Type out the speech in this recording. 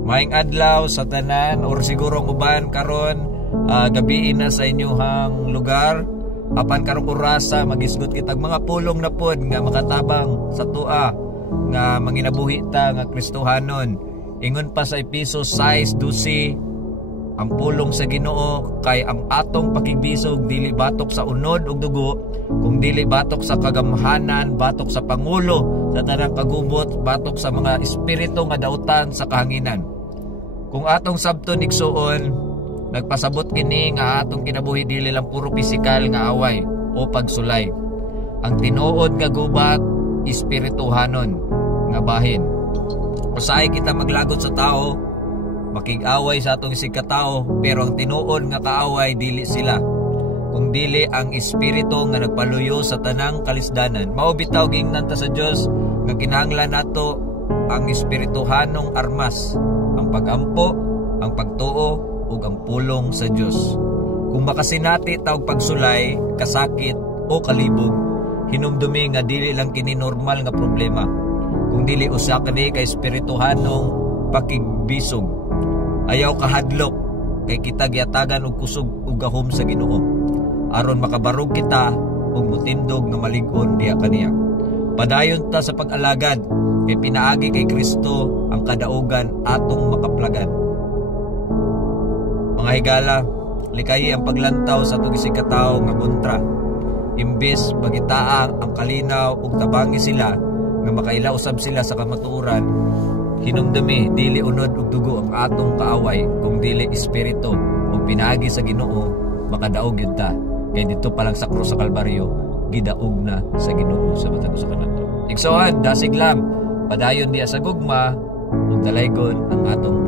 Maayong adlaw sa tanan, or siguro ang uban karon gabiin na sa inyong lugar. Apan karong orasa magisgot kitag mga pulong na pod nga makatabang sa tua nga manginabuhi ta nga Kristohanon. Ingon pa sa Efesos 6:12, ang pulong sa Ginoo kay ang atong pakigbisog dili batok sa unod ug dugo, kung dili batok sa kagamhanan, batok sa pangulo sa tanang kagubot, batok sa mga espiritu nga dautan sa kahanginan. Kung atong sabton igsuon, nagpasabot kini nga atong kinabuhi dili lang puro pisikal nga away o pagsulay. Ang tinuod nga gubat espirituhanon nga bahin. Usahay kita maglagot sa tao, makig-away sa atong isig katao, pero ang tinuod nga kaaway dili sila, kung dili ang espiritu nga nagpaluyo sa tanang kalisdanan. Mao bitaw gingnan ta sa Dios nga kinahanglan nato ang espirituhanong armas, ang pagampo, ang pagtuo ug ang pulong sa Dios. Kung makasinati ta og pagsulay, kasakit o kalibog, hinumdumi nga dili lang kini normal nga problema, kung dili usa kani ka espirituhanong pakigbisog. Ayaw kahadlok kay kita giatagan og kusog ug gahom sa Ginoo, aron makabarog kita og mutindog nga malig-on diha kaniya. Padayon ta sa pag-alagad kay pinaagi kay Kristo ang kadaugan atong makaplagan. Mga higala, likayi ang paglantaw sa atong isig katawo nga kontra. Imbes magitaa ang kalinaw ug tabangi sila nga makailaw usab sila sa kamatuoran, hinumdumi dili unod ug dugo ang atong kaaway, kung dili espiritu ug pinaagi sa Ginoo, makadaog gyud ta. Kay dito pa lang sa krus sa Kalbaryo, gidaog na sa Ginoo sa matag usa ka nato. Igsoon, dasig lang, padayon diya sa gugma ug dalaygon ang atong